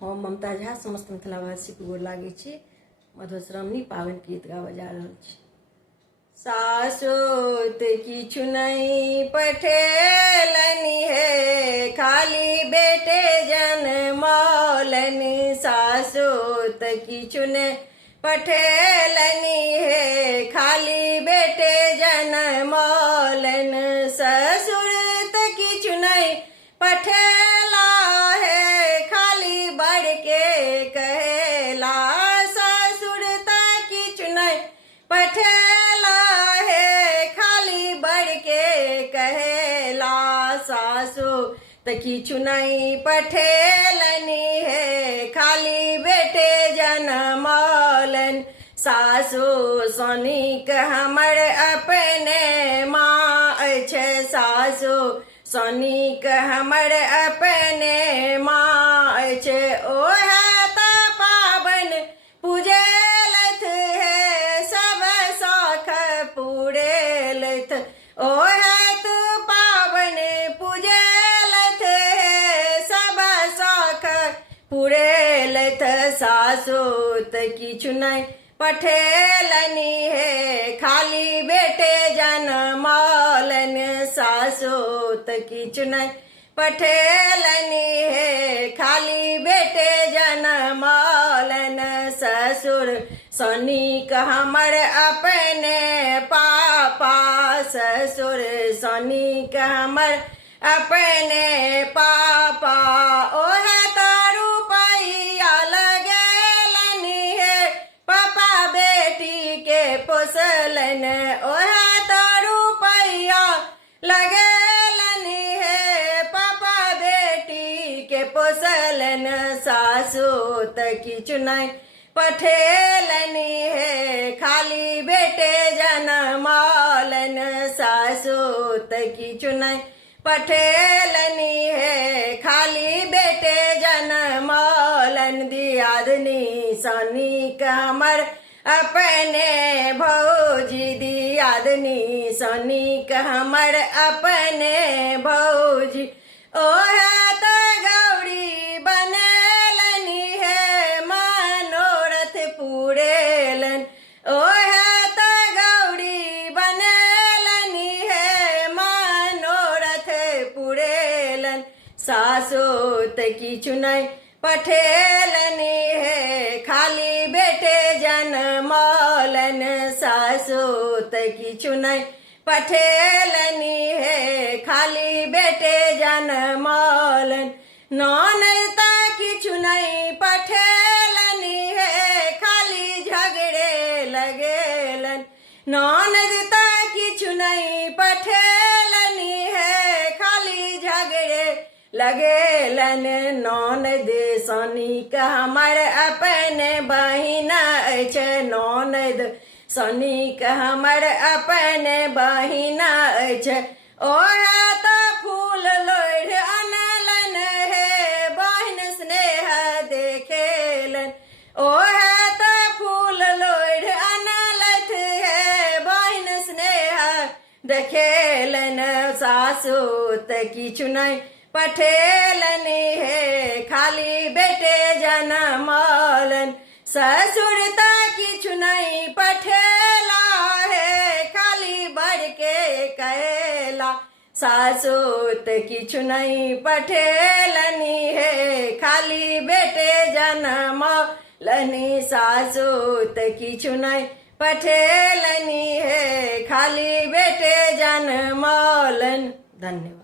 हम ममता झा समस्त मिथिलावासी को गोर लागे छी। मधुश्रावणी पावन गीत गाबऽ जा रहल छी। सासुत किछु नहीं पठेलनि हे, खाली बेटे जनमौलनि। सासुत किछु नहीं पठेलनि हे, खाली बेटे जनमौलनि। ससुर त किछु नहीं पठेला है, खाली बढ़ के कहेला। ससुर त किछु नहीं पठेला है, खाली बढ़ के कहेला। सासु त किछु नहीं पठेलनि है, खाली बेटे जनमौलनि। सासु सोनिक हमर अपने माँ अछि, सासु सोनिक हमर अपने माँ अछि। ओहे त पाबन पूजेलथ है, सब शौख पूरेलथ। ओहे तू पाबन पूजेलथ है, सब शौख पूरेलथ। सासु त किछु नहीं पठेलनि है, खाली बेटे जनमौलनि। सासु त किछु नहीं पठेलनि है, खाली बेटे जनमौलनि। ससुर सोनिक हमर अपने पापा, ससुर सोनिक हमर अपने पापा। ओहे तो रुपैया लगेलनि है, पापा बेटी के पोसलनि। ओहे तो रुपैया लगेलनि है, पापा बेटी के पोसलनि। सासु त किछु नहीं पठेलनि है, खाली बेटे जनमौलनि। सासु त किछु नहीं पठेलनि है, खाली बेटे जनमौलनि। दियादनी सोनिक हमर अपने भौजी, दियादनी सोनिक हमर अपने भौजी। ओहे त गौरी बनेलनि है, मनोरथ पूरेलनि। ओहे त गौरी बनेलनि है, मनोरथ पूरेलनि। सासु त किछु नहीं पठेलनि है, खाली बेटे जनमौलनि। सासु त किछु नहीं पठेलनि है, खाली बेटे जनमौलनि। ननद त किछु नहीं पठेलनि है, खाली झगड़े लगेलनि। ननद त किछु नहीं पठेलनि है, खाली झगड़े लगेलनि। ननद सोनिक हमर अपने बहिन अछि, ननद सोनिक हमर अपने बहिन अछि। ओहे त फूल लोढ़ि अनलनि है, बहिन स्नेह देखेलनि। ओहे त फूल लोढ़ि अनलथ है, बहिन स्नेह देखेलनि। सासु त किछु नहीं पठेलनि है, खाली बेटे जनमौलनि। ससुर त किछु नहीं पठेला है, खाली बढ़ के कहेला। सासु त किछु नहीं पठेलनि है, खाली बेटे जनमौलनि। सासु त किछु नहीं पठेलनि है, खाली बेटे जनमौलनि। धन्यवाद।